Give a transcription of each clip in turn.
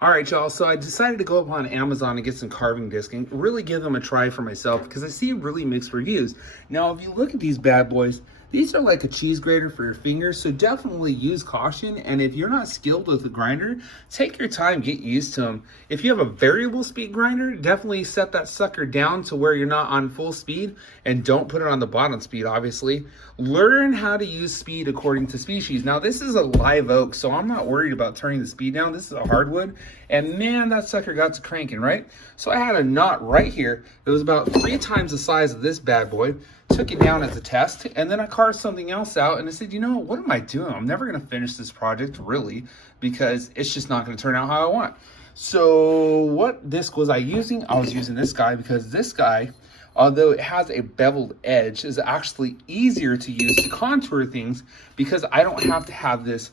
All right, y'all, so I decided to go up on Amazon and get some carving disc and really give them a try for myself because I see really mixed reviews. Now, if you look at these bad boys, these are like a cheese grater for your fingers, so definitely use caution. And if you're not skilled with the grinder, take your time, get used to them. If you have a variable speed grinder, definitely set that sucker down to where you're not on full speed and don't put it on the bottom speed, obviously. Learn how to use speed according to species. Now, this is a live oak, so I'm not worried about turning the speed down. This is a hardwood, and man, that sucker got to cranking, right? So I had a knot right here. It was about 3 times the size of this bad boy. Took it down as a test, and then I carved something else out, and I said, you know, what am I doing? I'm never going to finish this project, really, because it's just not going to turn out how I want. So what disc was I using? I was using this guy because this guy, although it has a beveled edge, is actually easier to use to contour things because I don't have to have this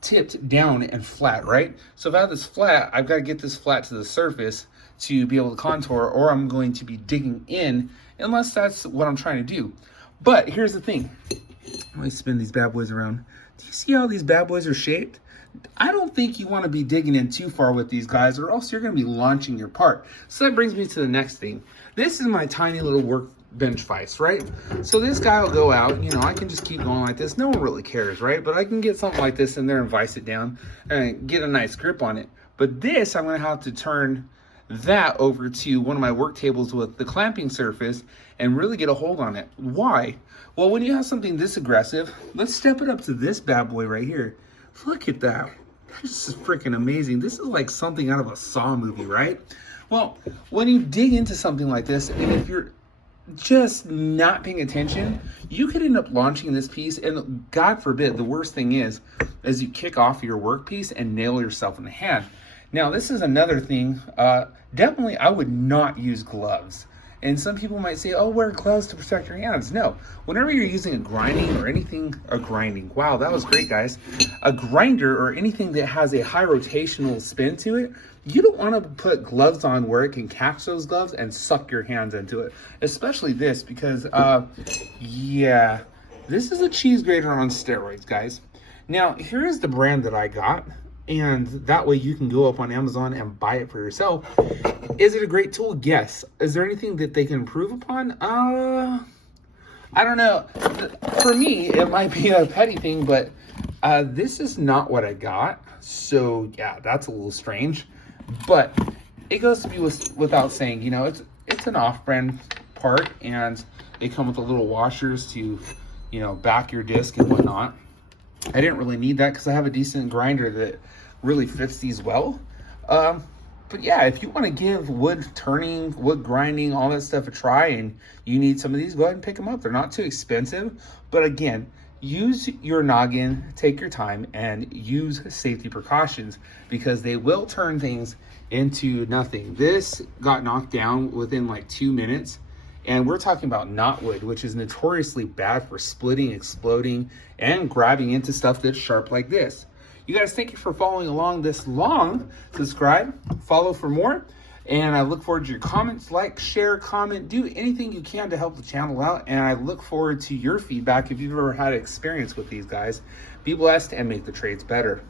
tipped down and flat, right? So if I have this flat, I've got to get this flat to the surface to be able to contour, or I'm going to be digging in, unless that's what I'm trying to do. But here's the thing. Let me spin these bad boys around. Do you see how these bad boys are shaped? I don't think you want to be digging in too far with these guys, or else you're going to be launching your part. So that brings me to the next thing. This is my tiny little workbench vise, right? So this guy will go out, you know, I can just keep going like this. No one really cares, right? But I can get something like this in there and vise it down and get a nice grip on it. But this, I'm going to have to turn that over to one of my work tables with the clamping surface and really get a hold on it. Why? Well, when you have something this aggressive, let's step it up to this bad boy right here. Look at that. This is freaking amazing. This is like something out of a Saw movie, right? Well, when you dig into something like this, and if you're just not paying attention, you could end up launching this piece, and God forbid, the worst thing is you kick off your workpiece and nail yourself in the hand. Now, this is another thing. Definitely, I would not use gloves. And some people might say, oh, wear gloves to protect your hands. No, whenever you're using a grinding or anything, wow, that was great, guys. A grinder or anything that has a high rotational spin to it, you don't want to put gloves on where it can catch those gloves and suck your hands into it. Especially this, because, yeah, this is a cheese grater on steroids, guys. Now, here is the brand that I got. And that way you can go up on Amazon and buy it for yourself. Is it a great tool? Yes. Is there anything that they can improve upon? I don't know. For me, it might be a petty thing, but this is not what I got. So yeah, that's a little strange. But it goes to be without saying, you know, it's an off-brand part, and they come with the little washers to, you know, back your disc and whatnot. I didn't really need that because I have a decent grinder that really fits these well. But yeah, if you want to give wood turning, wood grinding, all that stuff a try, and you need some of these, go ahead and pick them up. They're not too expensive. But again, use your noggin, take your time, and use safety precautions because they will turn things into nothing. This got knocked down within like 2 minutes. And we're talking about knotwood, which is notoriously bad for splitting, exploding, and grabbing into stuff that's sharp like this. You guys, thank you for following along this long. Subscribe, follow for more, and I look forward to your comments. Like, share, comment, do anything you can to help the channel out, and I look forward to your feedback if you've ever had experience with these guys. Be blessed and make the trades better.